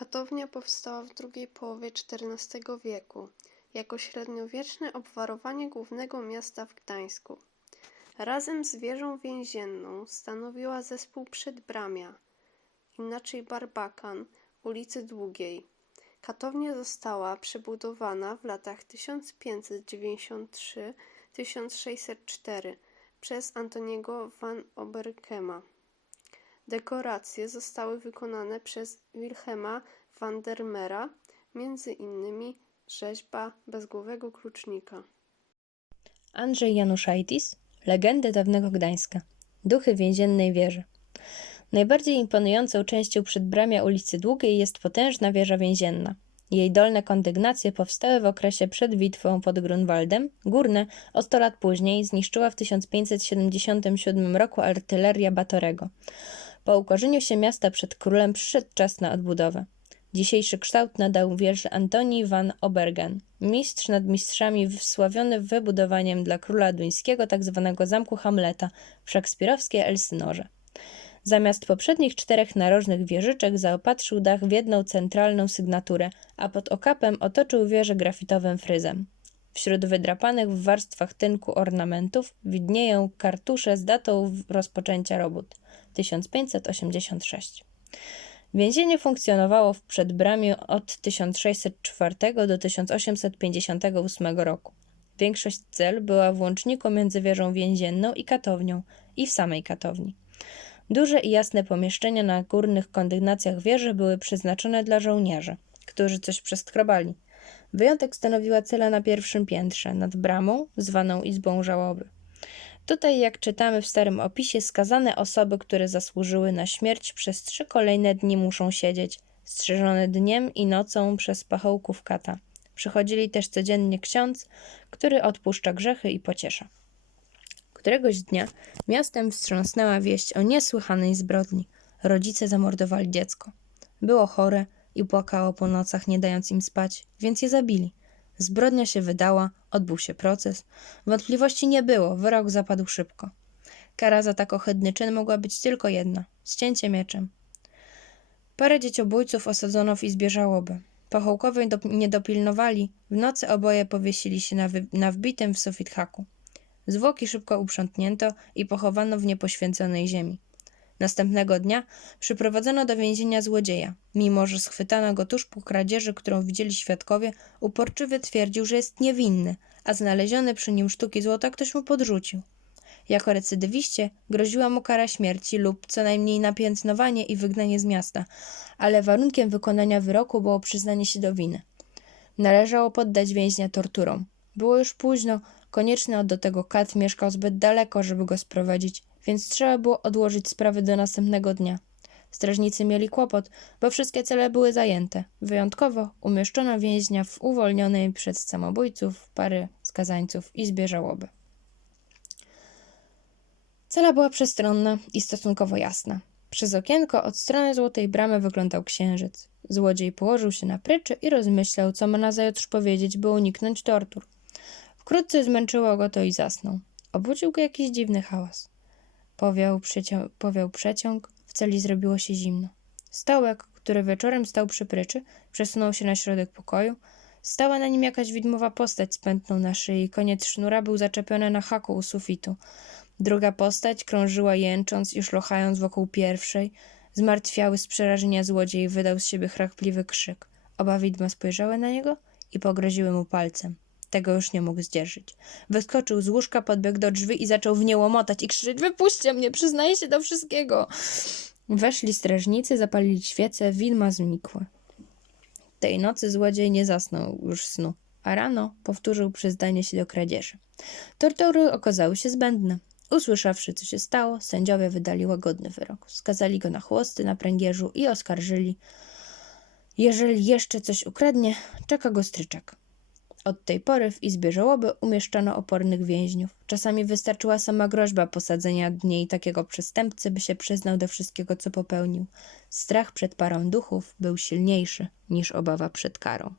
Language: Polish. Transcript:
Katownia powstała w drugiej połowie XIV wieku jako średniowieczne obwarowanie głównego miasta w Gdańsku. Razem z wieżą więzienną stanowiła zespół Przedbramia, inaczej Barbakan, ulicy Długiej. Katownia została przebudowana w latach 1593-1604 przez Antoniego van Oberkema. Dekoracje zostały wykonane przez Wilhelma van der Mera, między innymi rzeźba bezgłowego klucznika. Andrzej Januszajtis, legendy dawnego Gdańska, duchy więziennej wieży. Najbardziej imponującą częścią przedbramia ulicy Długiej jest potężna wieża więzienna. Jej dolne kondygnacje powstały w okresie przed bitwą pod Grunwaldem, górne o 100 lat później zniszczyła w 1577 roku artyleria Batorego. Po ukorzeniu się miasta przed królem przyszedł czas na odbudowę. Dzisiejszy kształt nadał wieży Antoni van Obergen, mistrz nad mistrzami wsławiony wybudowaniem dla króla duńskiego tzw. zamku Hamleta w szekspirowskiej Elsynorze. Zamiast poprzednich czterech narożnych wieżyczek zaopatrzył dach w jedną centralną sygnaturę, a pod okapem otoczył wieżę grafitowym fryzem. Wśród wydrapanych w warstwach tynku ornamentów widnieją kartusze z datą rozpoczęcia robót 1586. Więzienie funkcjonowało w przedbramiu od 1604 do 1858 roku. Większość cel była w łączniku między wieżą więzienną i katownią i w samej katowni. Duże i jasne pomieszczenia na górnych kondygnacjach wieży były przeznaczone dla żołnierzy, którzy coś przeskrobali. Wyjątek stanowiła cela na pierwszym piętrze, nad bramą, zwaną Izbą Żałoby. Tutaj, jak czytamy w starym opisie, skazane osoby, które zasłużyły na śmierć, przez trzy kolejne dni muszą siedzieć, strzeżone dniem i nocą przez pachołków kata. Przychodzili też codziennie ksiądz, który odpuszcza grzechy i pociesza. Któregoś dnia miastem wstrząsnęła wieść o niesłychanej zbrodni. Rodzice zamordowali dziecko. Było chore i płakało po nocach, nie dając im spać, więc je zabili. Zbrodnia się wydała, odbył się proces. Wątpliwości nie było, wyrok zapadł szybko. Kara za tak ohydny czyn mogła być tylko jedna ścięcie mieczem. Parę dzieciobójców osadzono w izbie żałoby. Pochołkowie dop- nie dopilnowali, w nocy oboje powiesili się na, wy- na wbitym w sufit haku. Zwłoki szybko uprzątnięto i pochowano w niepoświęconej ziemi. Następnego dnia przyprowadzono do więzienia złodzieja. Mimo, że schwytano go tuż po kradzieży, którą widzieli świadkowie, uporczywie twierdził, że jest niewinny, a znalezione przy nim sztuki złota ktoś mu podrzucił. Jako recydywiście groziła mu kara śmierci lub co najmniej napiętnowanie i wygnanie z miasta, ale warunkiem wykonania wyroku było przyznanie się do winy. Należało poddać więźnia torturom. Było już późno, konieczny do tego kat mieszkał zbyt daleko, żeby go sprowadzić, więc trzeba było odłożyć sprawy do następnego dnia. Strażnicy mieli kłopot, bo wszystkie cele były zajęte. Wyjątkowo umieszczono więźnia w uwolnionej przez samobójców pary skazańców izbie żałoby. Cela była przestronna i stosunkowo jasna. Przez okienko od strony złotej bramy wyglądał księżyc. Złodziej położył się na pryczy i rozmyślał, co ma nazajutrz powiedzieć, by uniknąć tortur. Wkrótce zmęczyło go to i zasnął. Obudził go jakiś dziwny hałas. Powiał, przycią- powiał przeciąg, w celi zrobiło się zimno. Stołek, który wieczorem stał przy pryczy, przesunął się na środek pokoju. Stała na nim jakaś widmowa postać z pętną na szyi. Koniec sznura był zaczepiony na haku u sufitu. Druga postać krążyła jęcząc i szlochając wokół pierwszej. Zmartwiały z przerażenia złodziej wydał z siebie chrapliwy krzyk. Oba widma spojrzały na niego i pogroziły mu palcem. Tego już nie mógł zdzierżyć. Wyskoczył z łóżka, podbiegł do drzwi i zaczął w nie łomotać i krzyczeć Wypuśćcie mnie, przyznaję się do wszystkiego. Weszli strażnicy, zapalili świece, widma znikły. Tej nocy złodziej nie zasnął już snu, a rano powtórzył przyznanie się do kradzieży. Tortury okazały się zbędne. Usłyszawszy, co się stało, sędziowie wydali łagodny wyrok. Skazali go na chłosty na pręgierzu i oskarżyli. Jeżeli jeszcze coś ukradnie, czeka go stryczek. Od tej pory w izbie żałoby umieszczano opornych więźniów. Czasami wystarczyła sama groźba posadzenia dniej takiego przestępcy, by się przyznał do wszystkiego, co popełnił. Strach przed parą duchów był silniejszy niż obawa przed karą.